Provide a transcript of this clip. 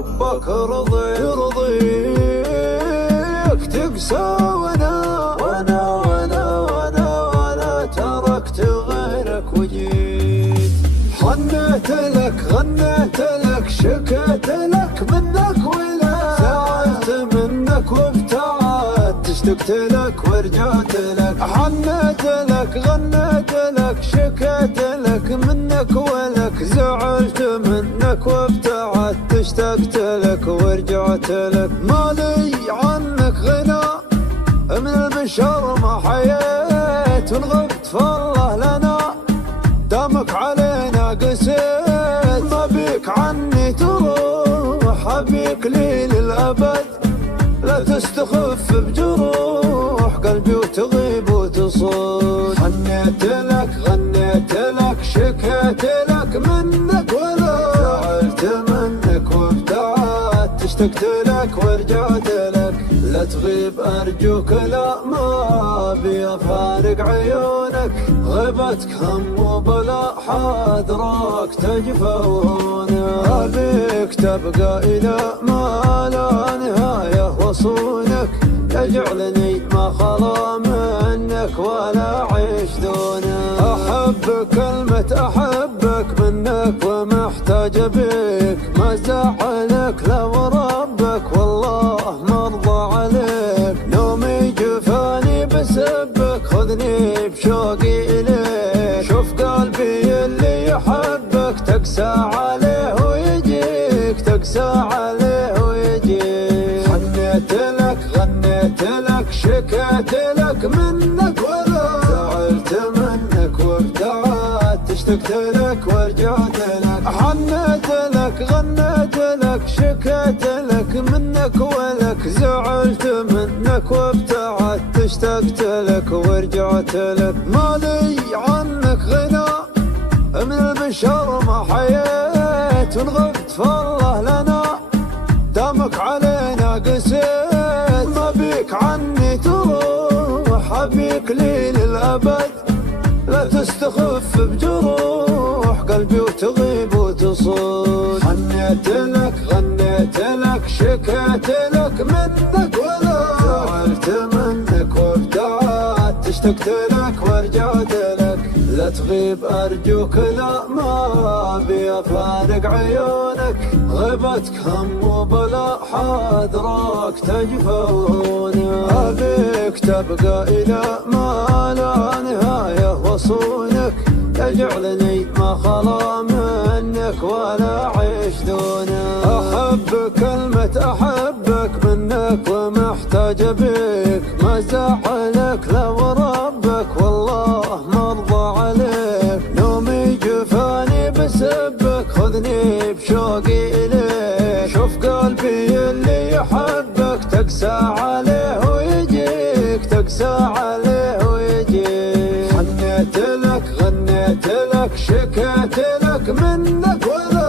حبك يرضيك تقسى وانا تركت غيرك وجيت. غنيت لك شكيت لك منك ولا زعلت منك وابتعدت اشتقت لك ورجعت لك. حنيت لك غنيت لك شكيت لك منك ولك زعلت منك وابتعدت اشتقت لك ورجعت لك. مالي عنك غنى من البشر ما حييت ونغبت فالله لنا دامك علينا قسيت. ما بيك عني تروح أبيك لي للأبد لا تستخف بجروح قلبي وتغيب وتصود. غنيت لك شكيت لك منك ولا زعلت منك وابتعدت اشتقت لك ورجعت لك. لا تغيب أرجوك لا ما أبي أفارق عيونك غيبتك هم وبلا حاضرك تجفونك. أبيك تبقى إلى ما لا نهاية وصونك يجعلني ما خلا منك ولا عيش دونك. أحبك كلمة أحبك منك ومحتاج بك ما زعلك لو ربك والله مرضى عليك. نومي جفاني بسبك خذني بشوقي إليك. شوف قلبي اللي يحبك تقسى عليه ويجيك تقسى عليه ويجيك. غنيت لك شكيت لك منك ولا زعلت منك وابتعدت اشتقت لك ورجعت لك. حنيت لك غنيت لك شكيت لك منك ولك زعلت منك وابتعدت اشتقت لك ورجعت لك. مالي عنك غنى من البشر ما حييت ونغبت فالله لنا دامك علينا قسيت. ما بيك عني تروح أبيك لي للأبد لا تستخف بجروح قلبي وتغيب وتصود. غنيت لك شكيت لك منك ولا زعلت منك وابتعدت اشتقت لك ورجعت لك. لا تغيب أرجوك لا ما أبي أفارق عيونك غيبتك هم وبلا حاضرك تجفونك. أبيك تبقى إلى ما لا نهاية وصونك يجعلني ما خلا منك ولا عيش دونك. أحبك كلمة أحبك منك ومحتاج بك ما زعلك لو ربك والله مرضى عليك. نومي جفاني بسبك خذني بشوقي إليك. شوف قلبي اللي يحبك تقسى عليه ويجيك تقسى عليه ويجيك. غنيت لك شكيت لك منك ولا